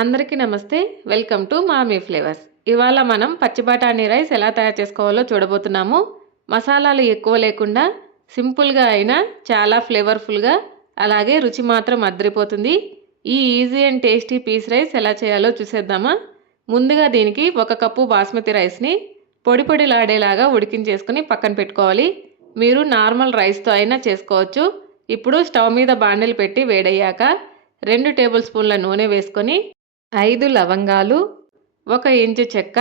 అందరికీ నమస్తే. Welcome to Mommy flavours. ఇవాళ మనం పచ్చి బఠానీ రైస్ ఎలా తయారు చేసుకోవాలో చూడబోతున్నాము. మసాలాలు ఎక్కువ లేకుండా సింపుల్గా అయినా చాలా ఫ్లేవర్ఫుల్గా, అలాగే రుచి మాత్రం అదిరిపోతుంది. ఈ easy and tasty peas rice ఎలా చేయాలో చూసేద్దామా? ముందుగా దీనికి 1 కప్పు బాస్మతి రైస్ని పొడి పొడిలాడేలాగా ఉడికించేసుకుని పక్కన పెట్టుకోవాలి. మీరు నార్మల్ రైస్తో అయినా చేసుకోవచ్చు. ఇప్పుడు స్టవ్ మీద బాండిల్ పెట్టి వేడయ్యాక 2 టేబుల్ స్పూన్ల నూనె వేసుకొని 5 లవంగాలు, 1 ఇంచు చెక్క,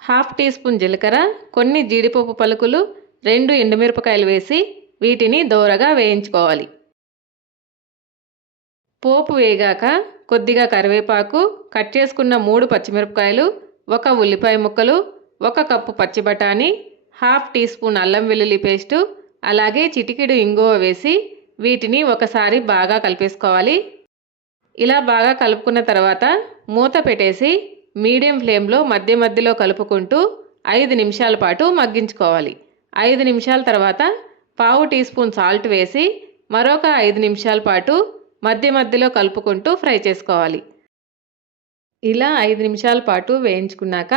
హాఫ్ టీ స్పూన్ జీలకర్ర, కొన్ని జీడిపప్పు పలుకులు, 2 ఎండుమిరపకాయలు వేసి వీటిని దోరగా వేయించుకోవాలి. పోపు వేగాక కొద్దిగా కరివేపాకు, కట్ చేసుకున్న 3 పచ్చిమిరపకాయలు, 1 ఉల్లిపాయ ముక్కలు, 1 కప్పు పచ్చి బఠానీ, హాఫ్ టీ స్పూన్ అల్లం వెల్లుల్లి పేస్టు, అలాగే చిటికెడు ఇంగువ వేసి వీటిని ఒకసారి బాగా కలిపేసుకోవాలి. ఇలా బాగా కలుపుకున్న తర్వాత మూత పెట్టేసి మీడియం ఫ్లేమ్లో మధ్య మధ్యలో కలుపుకుంటూ 5 నిమిషాల పాటు మగ్గించుకోవాలి. 5 నిమిషాల తర్వాత పావు టీ స్పూన్ సాల్ట్ వేసి మరొక 5 నిమిషాల పాటు మధ్య మధ్యలో కలుపుకుంటూ ఫ్రై చేసుకోవాలి. ఇలా 5 నిమిషాల పాటు వేయించుకున్నాక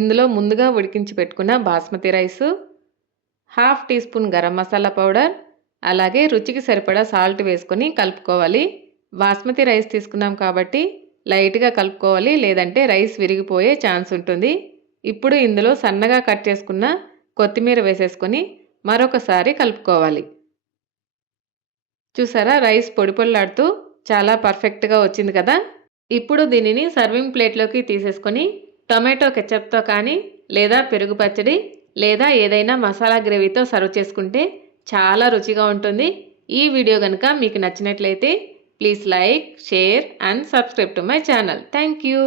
ఇందులో ముందుగా ఉడికించి పెట్టుకున్న basmati rice, half teaspoon garam masala powder, అలాగే రుచికి సరిపడా సాల్ట్ వేసుకొని కలుపుకోవాలి. బాస్మతి రైస్ తీసుకున్నాం కాబట్టి లైట్గా కలుపుకోవాలి, లేదంటే రైస్ విరిగిపోయే ఛాన్స్ ఉంటుంది. ఇప్పుడు ఇందులో సన్నగా కట్ చేసుకున్న కొత్తిమీర వేసేసుకొని మరొకసారి కలుపుకోవాలి. చూసారా, రైస్ పొడి పొడిలాడుతూ చాలా పర్ఫెక్ట్గా వచ్చింది కదా. ఇప్పుడు దీనిని సర్వింగ్ ప్లేట్లోకి తీసేసుకొని టొమాటో కెచప్తో కానీ, లేదా పెరుగు పచ్చడి, లేదా ఏదైనా మసాలా గ్రేవీతో సర్వ్ చేసుకుంటే చాలా రుచిగా ఉంటుంది. ఈ వీడియో కనుక మీకు నచ్చినట్లయితే please like, share and subscribe to my channel. Thank you.